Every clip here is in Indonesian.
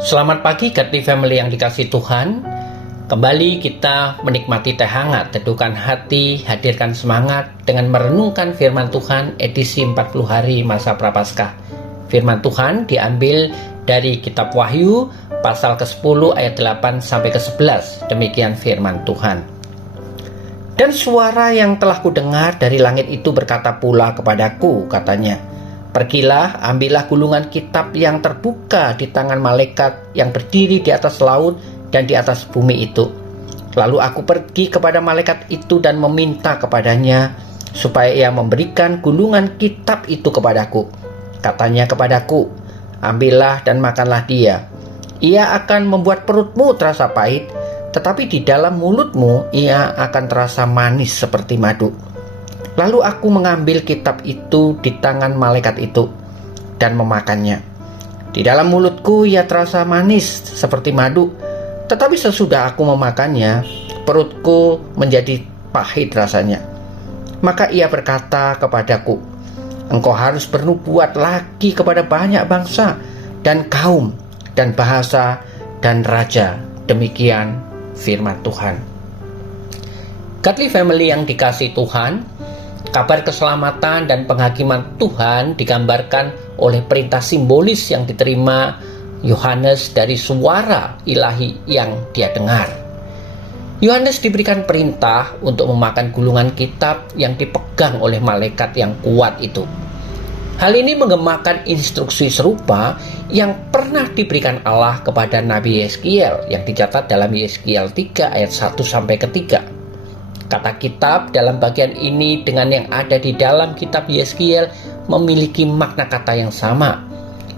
Selamat pagi Godly Family yang dikasihi Tuhan. Kembali kita menikmati teh hangat, teduhkan hati, hadirkan semangat dengan merenungkan firman Tuhan edisi 40 hari masa Prapaskah. Firman Tuhan diambil dari kitab Wahyu pasal ke-10 ayat 8 sampai ke-11. Demikian firman Tuhan. Dan suara yang telah kudengar dari langit itu berkata pula kepadaku, katanya, "Pergilah, ambillah gulungan kitab yang terbuka di tangan malaikat yang berdiri di atas laut dan di atas bumi itu." Lalu aku pergi kepada malaikat itu dan meminta kepadanya supaya ia memberikan gulungan kitab itu kepadaku. Katanya kepadaku, "Ambillah dan makanlah dia. Ia akan membuat perutmu terasa pahit, tetapi di dalam mulutmu ia akan terasa manis seperti madu." Lalu aku mengambil kitab itu di tangan malaikat itu dan memakannya. Di dalam mulutku ia terasa manis seperti madu, tetapi sesudah aku memakannya, perutku menjadi pahit rasanya. Maka ia berkata kepadaku, "Engkau harus bernubuat lagi kepada banyak bangsa dan kaum dan bahasa dan raja." Demikian firman Tuhan. Godly Family yang dikasihi Tuhan, kabar keselamatan dan penghakiman Tuhan digambarkan oleh perintah simbolis yang diterima Yohanes dari suara ilahi yang dia dengar. Yohanes diberikan perintah untuk memakan gulungan kitab yang dipegang oleh malaikat yang kuat itu. Hal ini menggemakan instruksi serupa yang pernah diberikan Allah kepada Nabi Yeskiel yang dicatat dalam Yeskiel 3 ayat 1 sampai ke 3. Kata kitab dalam bagian ini dengan yang ada di dalam kitab Yeskiel memiliki makna kata yang sama,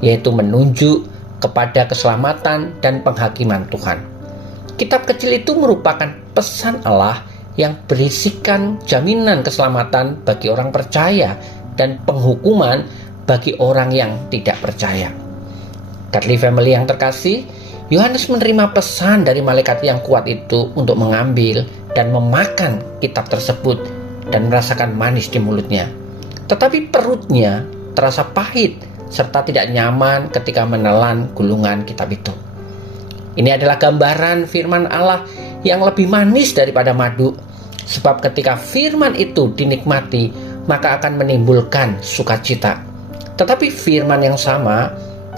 yaitu menunjuk kepada keselamatan dan penghakiman Tuhan. Kitab kecil itu merupakan pesan Allah yang berisikan jaminan keselamatan bagi orang percaya dan penghukuman bagi orang yang tidak percaya. Godly Family yang terkasih, Yohanes menerima pesan dari malaikat yang kuat itu untuk mengambil dan memakan kitab tersebut dan merasakan manis di mulutnya. Tetapi perutnya terasa pahit serta tidak nyaman ketika menelan gulungan kitab itu. Ini adalah gambaran firman Allah yang lebih manis daripada madu, sebab ketika firman itu dinikmati, maka akan menimbulkan sukacita. Tetapi firman yang sama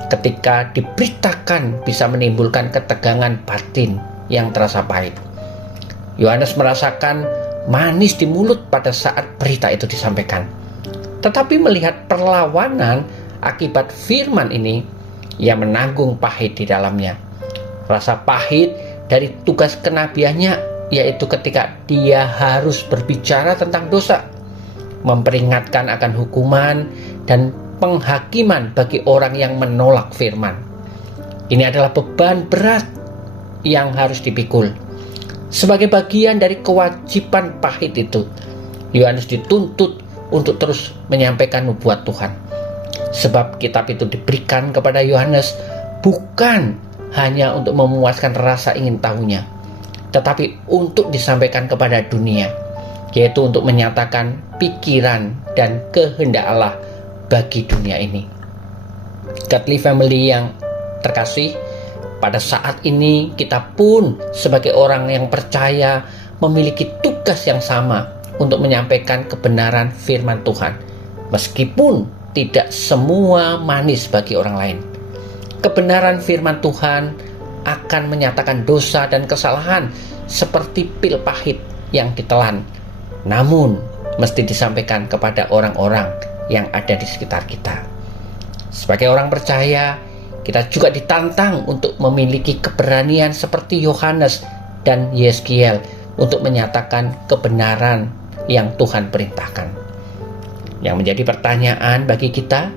ketika diberitakan bisa menimbulkan ketegangan batin yang terasa pahit. Yohanes merasakan manis di mulut pada saat berita itu disampaikan. Tetapi melihat perlawanan akibat firman ini, ia menanggung pahit di dalamnya. Rasa pahit dari tugas kenabiannya, yaitu ketika dia harus berbicara tentang dosa, memperingatkan akan hukuman dan penghakiman bagi orang yang menolak firman. Ini adalah beban berat yang harus dipikul. Sebagai bagian dari kewajiban pahit itu, Yohanes dituntut untuk terus menyampaikan nubuat Tuhan. Sebab kitab itu diberikan kepada Yohanes bukan hanya untuk memuaskan rasa ingin tahunya, tetapi untuk disampaikan kepada dunia, yaitu untuk menyatakan pikiran dan kehendak Allah bagi dunia ini. Godly Family yang terkasih, pada saat ini kita pun sebagai orang yang percaya memiliki tugas yang sama untuk menyampaikan kebenaran firman Tuhan, meskipun tidak semua manis bagi orang lain. Kebenaran firman Tuhan akan menyatakan dosa dan kesalahan seperti pil pahit yang ditelan, namun mesti disampaikan kepada orang-orang yang ada di sekitar kita. Sebagai orang percaya, kita juga ditantang untuk memiliki keberanian seperti Yohanes dan Yeskiel untuk menyatakan kebenaran yang Tuhan perintahkan. Yang menjadi pertanyaan bagi kita,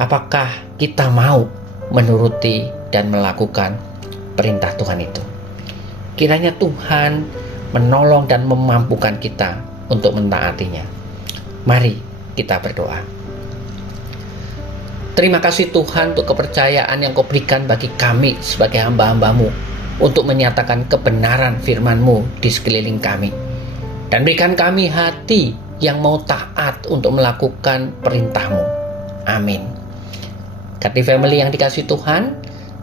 apakah kita mau menuruti dan melakukan perintah Tuhan itu? Kiranya Tuhan menolong dan memampukan kita untuk mentaatinya. Mari kita berdoa. Terima kasih Tuhan untuk kepercayaan yang Kau berikan bagi kami sebagai hamba-hamba-Mu untuk menyatakan kebenaran firman-Mu di sekeliling kami. Dan berikan kami hati yang mau taat untuk melakukan perintah-Mu. Amin. Godly Family yang dikasihi Tuhan,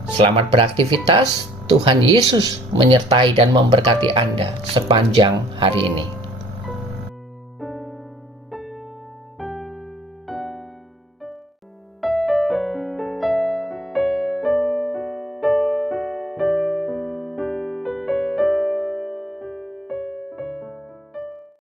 Selamat beraktivitas, Tuhan Yesus menyertai dan memberkati Anda sepanjang hari ini.